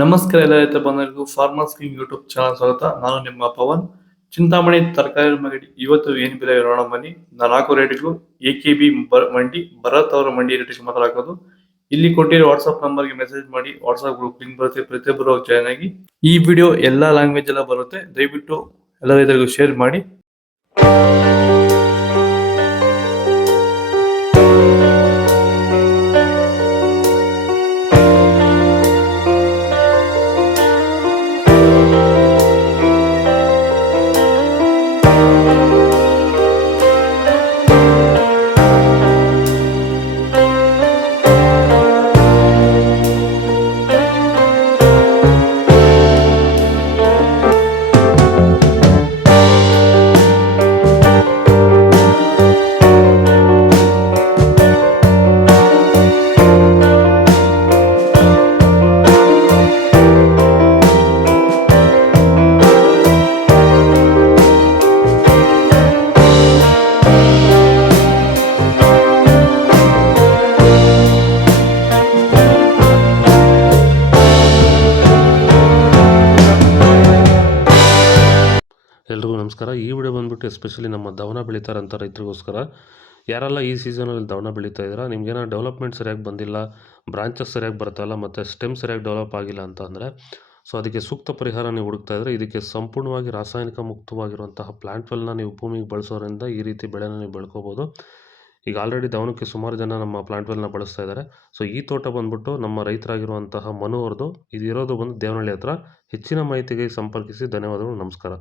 ನಮಸ್ಕಾರ ಎಲ್ಲ ರೈತ ಬಂಧುಗಳಿಗೂ ಫಾರ್ಮರ್ಸ್ ಕಿಂಗ್ ಯೂಟ್ಯೂಬ್ ಚಾನಲ್ ಸ್ವಾಗತ. ನಾನು ನಿಮ್ಮ ಪವನ್. ಚಿಂತಾಮಣಿ ತರಕಾರಿ ಮಂಡಿ ಇವತ್ತು ಏನ್ ಬೆಲೆ ನೋಡೋಣ ಬನ್ನಿ. ನಾಲ್ಕು ರೇಟ್ಗಳು ಎಕೆಬಿ ಮಂಡಿ, ಭರತ್ ಅವರ ಮಂಡಿ ರೇಟ್ ಮಾತಾಡೋದು. ಇಲ್ಲಿ ಕೊಟ್ಟಿರೋ ವಾಟ್ಸ್ಆಪ್ ನಂಬರ್ಗೆ ಮೆಸೇಜ್ ಮಾಡಿ. ವಾಟ್ಸ್ಆಪ್ ಗ್ರೂಪ್ ಲಿಂಕ್ ಬರುತ್ತೆ, ಪ್ರತಿಯೊಬ್ಬರು ಜಾಯ್ನ್ ಆಗಿ. ಈ ವಿಡಿಯೋ ಎಲ್ಲಾ ಲ್ಯಾಂಗ್ವೇಜ್ ಎಲ್ಲ ಬರುತ್ತೆ, ದಯವಿಟ್ಟು ಎಲ್ಲ ರೈತರಿಗೂ ಶೇರ್ ಮಾಡಿ. ಎಲ್ರಿಗೂ ನಮಸ್ಕಾರ. ಈ ವಿಡಿಯೋ ಬಂದ್ಬಿಟ್ಟು ಎಸ್ಪೆಷಲಿ ನಮ್ಮ ದವನ ಬೆಳೀತಾರಂಥ ರೈತರಿಗೋಸ್ಕರ. ಯಾರೆಲ್ಲ ಈ ಸೀಸನಲ್ಲಿ ದವನ ಬೆಳೀತಾ ಇದ್ದೀರಾ, ನಿಮಗೇನೋ ಡೆವಲಪ್ಮೆಂಟ್ ಸರಿಯಾಗಿ ಬಂದಿಲ್ಲ, ಬ್ರಾಂಚಸ್ ಸರಿಯಾಗಿ ಬರ್ತಾಯಿಲ್ಲ ಮತ್ತು ಸ್ಟೆಮ್ ಸರಿಯಾಗಿ ಡೆವಲಪ್ ಆಗಿಲ್ಲ ಅಂತ ಅಂದರೆ, ಸೊ ಅದಕ್ಕೆ ಸೂಕ್ತ ಪರಿಹಾರ ನೀವು ಹುಡುಕ್ತಾ ಇದ್ದರೆ, ಇದಕ್ಕೆ ಸಂಪೂರ್ಣವಾಗಿ ರಾಸಾಯನಿಕ ಮುಕ್ತವಾಗಿರುವಂತಹ ಪ್ಲಾಂಟ್ ವೆಲ್ನ ನೀವು ಭೂಮಿಗೆ ಬಳಸೋದ್ರಿಂದ ಈ ರೀತಿ ಬೆಳೆನ ನೀವು ಬೆಳ್ಕೋಬೋದು. ಈಗ ಆಲ್ರೆಡಿ ದವನಕ್ಕೆ ಸುಮಾರು ಜನ ನಮ್ಮ ಪ್ಲಾಂಟ್ ವೆಲ್ನ ಬಳಸ್ತಾ ಇದ್ದಾರೆ. ಸೊ ಈ ತೋಟ ಬಂದ್ಬಿಟ್ಟು ನಮ್ಮ ರೈತರಾಗಿರುವಂತಹ ಮನು ಅವ್ರದ್ದು. ಇದು ಇರೋದು ಬಂದು ದೇವನಹಳ್ಳಿ ಹತ್ರ. ಹೆಚ್ಚಿನ ಮಾಹಿತಿಗೆ ಸಂಪರ್ಕಿಸಿ. ಧನ್ಯವಾದಗಳು, ನಮಸ್ಕಾರ.